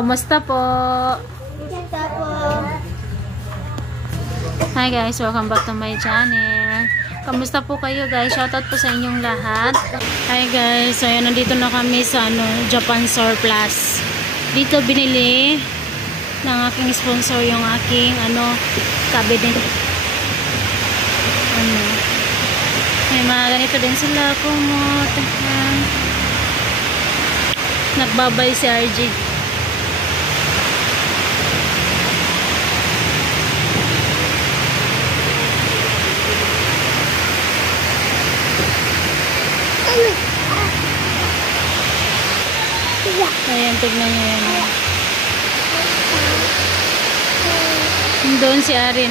Kamusta po? Hi guys, welcome back to my channel. Kamusta po kayo guys? Shoutout po sa inyong lahat. Hi guys, so nandito na kami sa Japan Surplus. Dito binili ng aking sponsor yung aking cabinet. May mga ganito din sila kumot. Nagbabay si RG. Ayan, tignan nyo yan. Doon si Arin.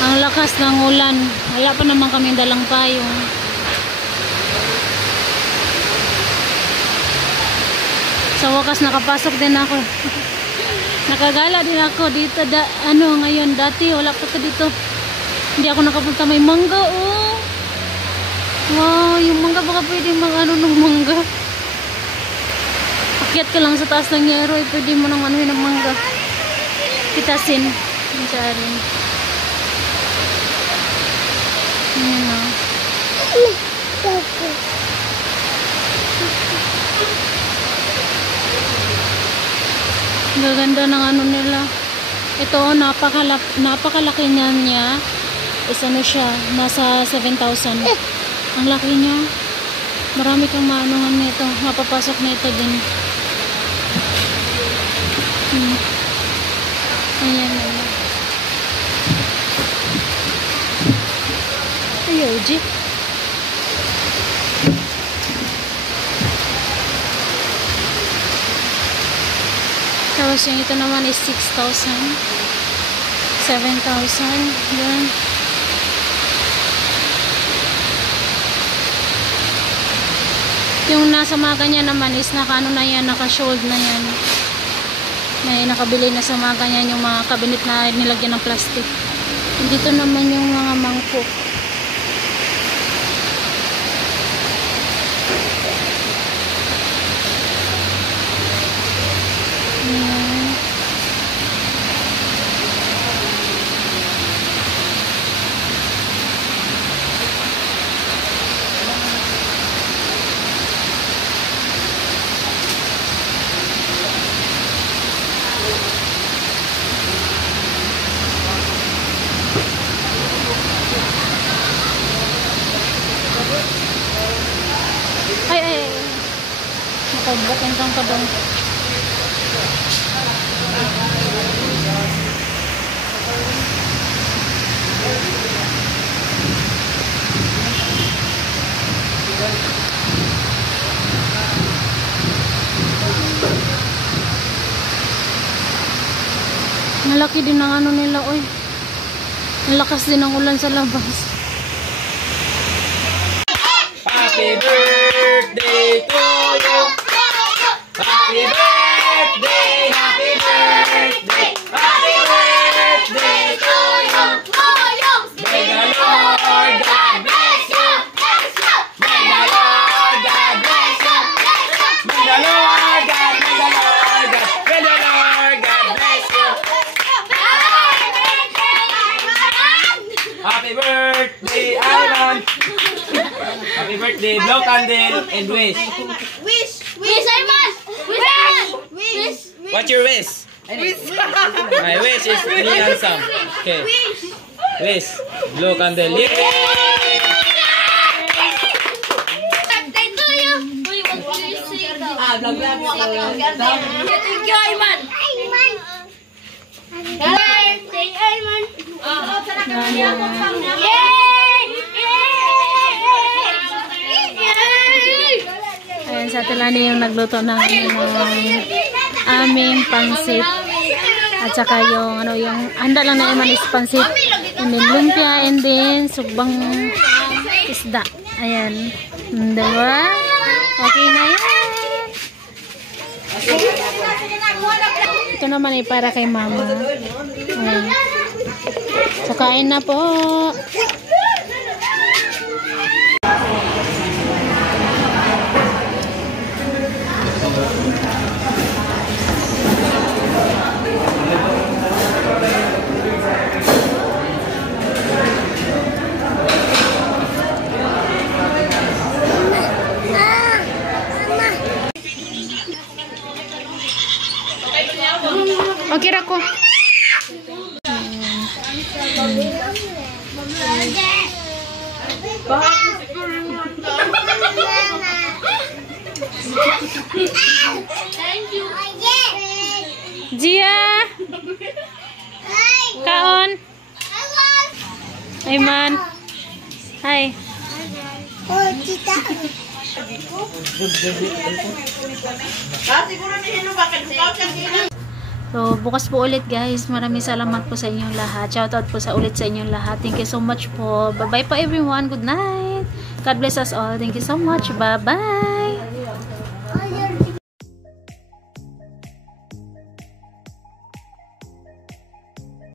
Ang lakas ng ulan. Wala pa naman kaming dalang payong. Sa wakas nakapasok din ako. Nakagala din ako dito. Ngayon dati wala pa dito. Hindi ako nakapunta. May mangga oh. Wow, yung mangga baka pwede ng mangga. Akyat ka lang sa taas ng yero, pwede mo nang anuhin ng mangga. Pitasin. Yung sa Arin. Ayan o. Gaganda ng nila. Ito, napakalaki niya. Siya, nasa 7,000. Ang laki niya. Marami kang maanuhan nito. Mapapasok nito din. Ayan. Ayaw, G. Tapos yung ito naman is 6,000. 7,000. Yan. Yung nasa maga niya naman is naka-should na yan. May nakabili na sa maga niya yung mga cabinet na nilagyan ng plastic. Dito naman yung mga mangkok. Ay. Nakabatin kang kadong. Malaki din ang nila, oy. Malakas din ang ulan sa labas. Happy birthday to you. Happy birthday, happy birthday, happy birthday to you. May the Lord God bless you. May the Lord God bless you. May the Lord God, may the Lord God, may the Lord God bless you. Happy birthday, Ivan. Happy birthday, blow candle and wish. Wish, Iman! Wish! What's your wish? My wish is be handsome. Okay. Wish. Blow candle. Yay! Thank you, Iman! Birthday, Iman! Ayan, sa Tilani yung nagluto ng aming pansit. At saka yung handa lang na naman is pansit. And then lumpia and then sugbang isda. Ayan. Diba? Okay na yan. Ito naman ay para kay mama. Ayan. So kain na po. Thank you. Gia! Kaon! Ayman! Hi! Oh, tita. So, bukas po ulit guys. Maraming salamat po sa inyong lahat. Shoutout po ulit sa inyong lahat. Thank you so much po. Bye-bye po everyone. Good night. God bless us all. Thank you so much. Bye-bye.